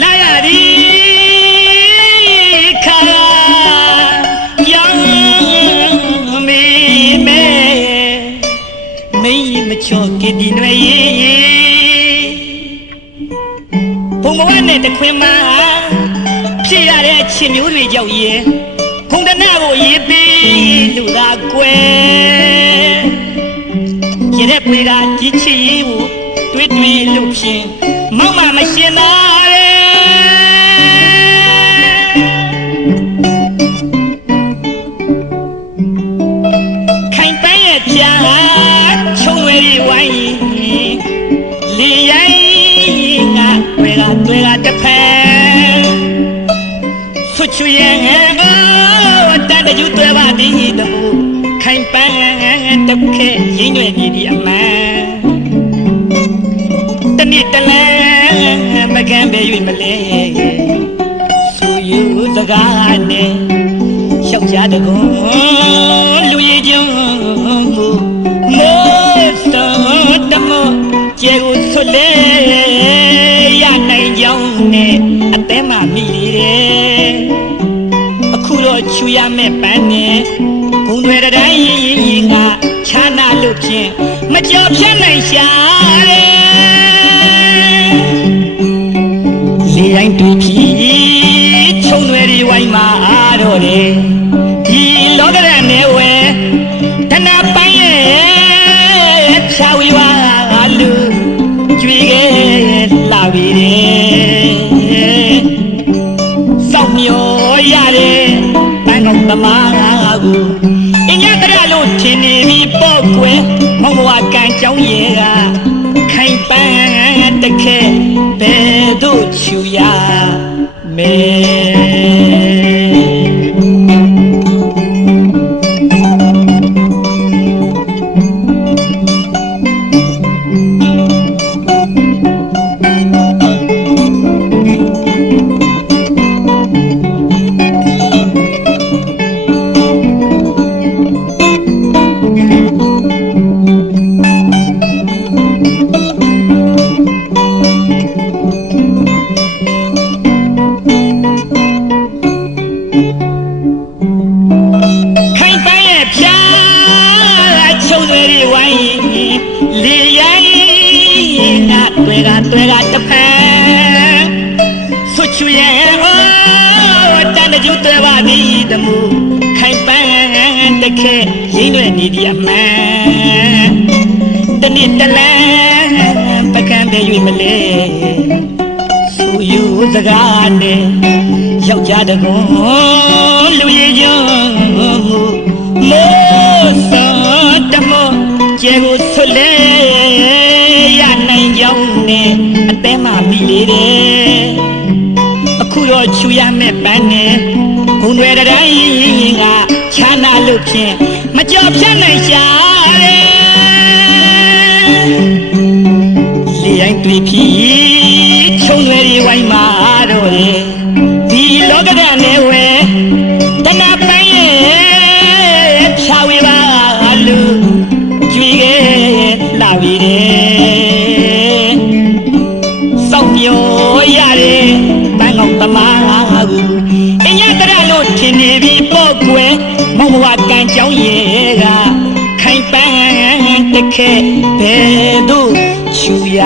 လာရသည်ခါပြောင်းမေမေမိမချောကဒီနွေရေဘုံဘဝနဲ့တခွင်မှာဖြည့်ရတဲ့အချင်းမျိုးတွေကြောက်ရေခုံတနာကိုရေးပေးလူသာကွယ်ရတဲ့ပွေကကြီးချီရေးကိုတွေးတွေးလို့ဖြင့်မောင်မမရှင်းသာ ချုံဝဲရီဝိုင်းလေရိုင်းငါတွေကတွေကတစ်ဖက်ဆွချူရဲ့ဝတ္တတယူတွေပါဒီတူခိုင်ပန်းတစ်ခဲရင်းရွယ်နေဒီအမှန်တနစ်တလဲမကန်းပဲ၍မလဲဆူယူစကားနဲ့ရှောက်ကြတကုံလူရည်ကျုံမှုမော ကျေကိုဆွလဲရနိုင်ကြောင်းနဲ့အသေးမှမိလေတယ်အခုတော့ချူရမဲ့ပန်းနဲ့ဘုံတွေတိုင်းကခြားနာလို့ဖြင့်မကြော်ဖြတ်နိုင်ရှာတယ် လာပြီတဲ့စောက်မျောရတယ်ဘန်ကောင်သမားကိုအညတရလို့ထင်နေပြီပေါ့ကွယ်မောင်ဘဝကံကြောင်းရဲ့ကခိုင်ပန်းတခဲဘယ်တို့ချူရမဲ လေရိုင်းငါတွေကတွေကတစ်ဖက်ဆွချူရဲ့ဟောတန်တကျူတွေပါဒီတမှုခိုင်ပန်းတခဲရင်းတွေနေဒီအမှန်တနစ်တလန်းပကံပဲ၍မလဲဆူယူစကားနဲ့ယောက်ျားတကုံလူရည်ကျုံမှုမိုးစတမော ကျေကိုဆွလဲရနိုင်ကြောင်းနဲ့အသေးမှမိလေတယ်အခုတော့ချူရမဲ့ပန်းနဲ့ဘုံတွေတိုင်းကခြားနာလို့ဖြင့်မကြော်ဖြတ်နိုင်ရှာတယ်လေရင်တွေ့ဖြစ် မျောရတယ်ဘန်ကောင်သမားကူအညတရလို့ထင်နေပြီပေါ့ကွယ်မောင်ဘဝကံကြောင်းရဲ့ကခိုင်ပန်းတခဲဘယ်တို့ချူရ